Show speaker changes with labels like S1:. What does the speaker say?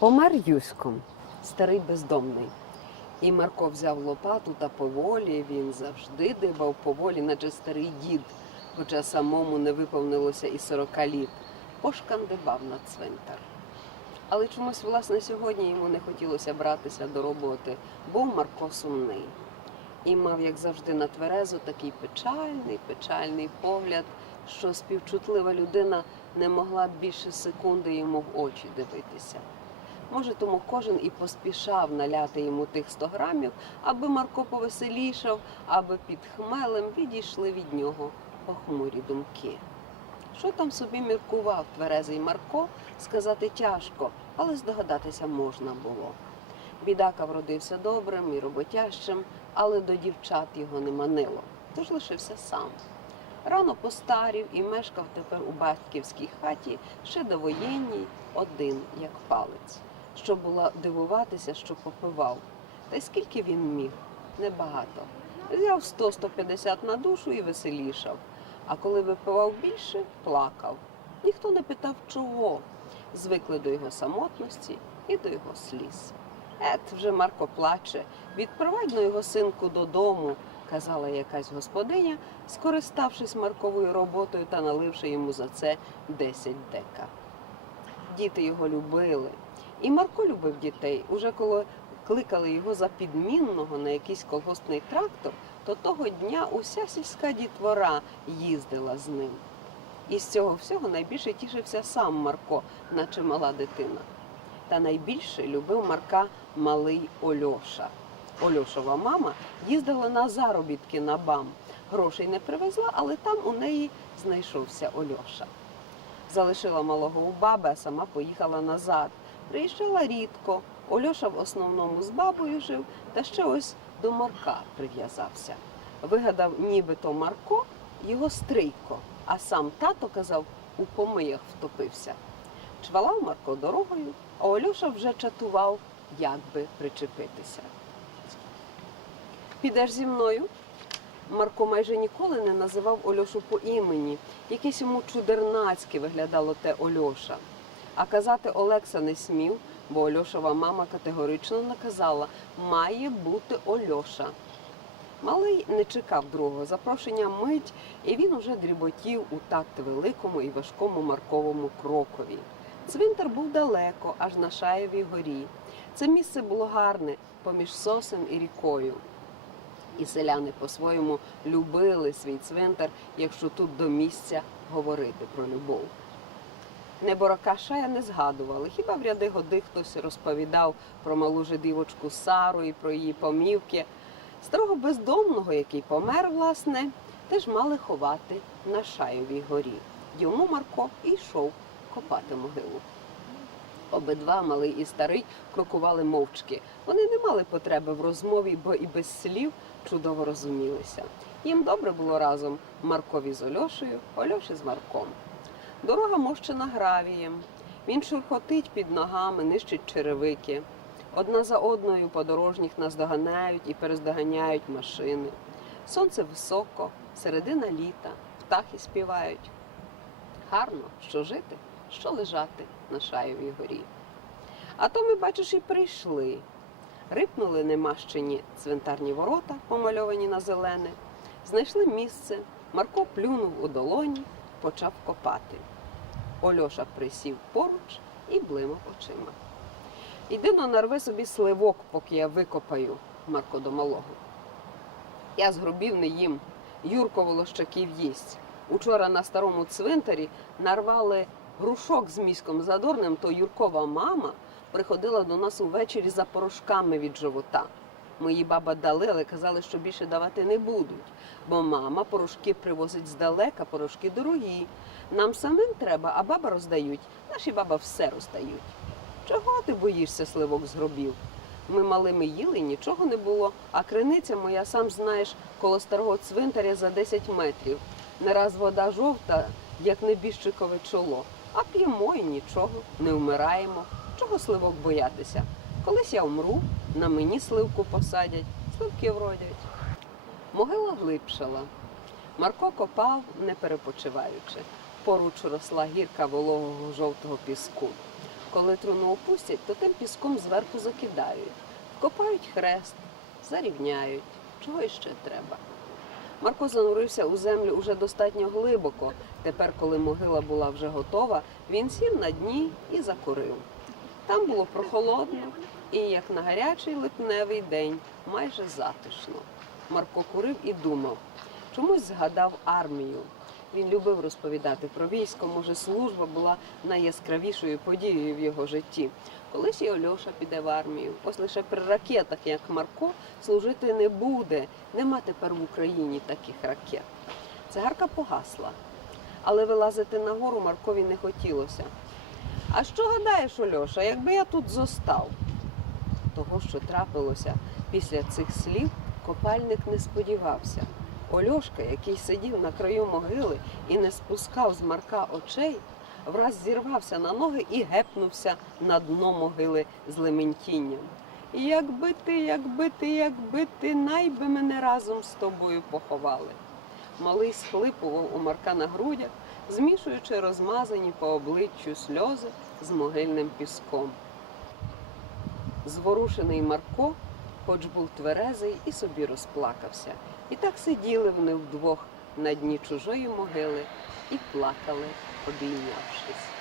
S1: Помер Юсько, старий бездомний. І Марко взяв лопату та поволі, він завжди дибав поволі, наче старий дід, хоча самому не виповнилося і сорока літ, пошкандибав на цвинтар. Але чомусь, власне, сьогодні йому не хотілося братися до роботи, був Марко сумний. І мав, як завжди, на тверезу такий печальний, печальний погляд, що співчутлива людина не могла більше секунди йому в очі дивитися. Може, тому кожен і поспішав наляти йому тих 100 грамів, аби Марко повеселішав, аби під хмелем відійшли від нього похмурі думки. Що там собі міркував тверезий Марко, сказати тяжко, але здогадатися можна було. Бідака вродився добрим і роботящим, але до дівчат його не манило, тож лишився сам. Рано постарів і мешкав тепер у батьківській хаті ще довоєнній, один, як палець. Що було дивуватися, що попивав. Та й скільки він міг? Небагато. Взяв 100-150 на душу і веселішав. А коли випивав більше, плакав. Ніхто не питав, чого. Звикли до його самотності і до його сліз. Ет, вже Марко плаче. Відпровадь на його синку додому, казала якась господиня, скориставшись Марковою роботою та наливши йому за це 10 дека. Діти його любили. І Марко любив дітей. Уже коли кликали його за підмінного на якийсь колгоспний трактор, то того дня уся сільська дітвора їздила з ним. І з цього всього найбільше тішився сам Марко, наче мала дитина. Та найбільше любив Марка малий Ольоша. Ольошова мама їздила на заробітки на БАМ. Грошей не привезла, але там у неї знайшовся Ольоша. Залишила малого у баби, а сама поїхала назад. Приїжджала рідко. Ольоша в основному з бабою жив, та ще ось до Марка прив'язався. Вигадав, нібито Марко його стрийко, а сам тато казав, у помиях втопився. Чвалав Марко дорогою, а Ольоша вже чатував, як би причепитися. Підеш зі мною? Марко майже ніколи не називав Ольошу по імені. Якесь йому чудернацьке виглядало те Ольоша. А казати Олекса не смів, бо Ольошова мама категорично наказала має бути Ольоша. Малий не чекав другого запрошення мить, і він уже дріботів у такт великому і важкому Марковому крокові. Цвинтар був далеко, аж на Шаєвій горі. Це місце було гарне поміж сосем і рікою. І селяни по-своєму любили свій цвинтар, якщо тут до місця говорити про любов. Неборака шая не згадували, хіба в ряди годи хтось розповідав про малу жидивочку Сару і про її помівки. Старого бездомного, який помер, власне, теж мали ховати на Шайовій горі. Йому Марко і йшов копати могилу. Обидва, малий і старий, крокували мовчки. Вони не мали потреби в розмові, бо і без слів чудово розумілися. Їм добре було разом Маркові з Ольошею, Ольоші з Марком. Дорога мощена гравієм. Він шурхотить під ногами, нищить черевики. Одна за одною подорожніх наздоганяють і перездоганяють машини. Сонце високо, середина літа, птахи співають. Гарно, що жити, що лежати на Шаєвій горі. А то ми, бачиш, і прийшли. Рипнули немащені цвинтарні ворота, помальовані на зелене, знайшли місце, Марко плюнув у долоні, почав копати. Ольоша присів поруч і блимав очима. Іди но нарви собі сливок, поки я викопаю, Марко до малого. Я з не їм, Юрко волощаків їсть. Учора на старому цвинтарі нарвали грушок з міськом задорним, то Юркова мама приходила до нас увечері за порошками від живота. Мої баба дали, але казали, що більше давати не будуть, бо мама порошки привозить здалека, порошки дорогі. Нам самим треба, а баба роздають. Наші баба все роздають. Чого ти боїшся сливок з гробів? Ми малими їли, нічого не було, а криниця моя, сам знаєш, коло старого цвинтаря за 10 метрів. Не раз вода жовта, як небіжчикове чоло. А п'ємо і нічого, не вмираємо. Чого сливок боятися? Колись я вмру, на мені сливку посадять, сливки вродять. Могила глибшала. Марко копав, не перепочиваючи. Поруч росла гірка вологого жовтого піску. Коли труну опустять, то тим піском зверху закидають, вкопають хрест, зарівняють. Чого іще треба? Марко занурився у землю уже достатньо глибоко. Тепер, коли могила була вже готова, він сів на дні і закурив. Там було прохолодно і, як на гарячий липневий день, майже затишно. Марко курив і думав. Чомусь згадав армію. Він любив розповідати про військо, може, служба була найяскравішою подією в його житті. Колись і Ольоша піде в армію. Ось лише при ракетах, як Марко, служити не буде. Нема тепер в Україні таких ракет. Цигарка погасла, але вилазити на гору Маркові не хотілося. А що гадаєш, Ольоша, якби я тут зостав? Того, що трапилося після цих слів, копальник не сподівався. Ольошка, який сидів на краю могили і не спускав з Марка очей, враз зірвався на ноги і гепнувся на дно могили з лементінням. Якби ти, якби ти, якби ти, най би мене разом з тобою поховали. Малий схлипував у Марка на грудях, змішуючи розмазані по обличчю сльози з могильним піском. Зворушений Марко, хоч був тверезий, і собі розплакався. І так сиділи вони вдвох на дні чужої могили і плакали, обійнявшись.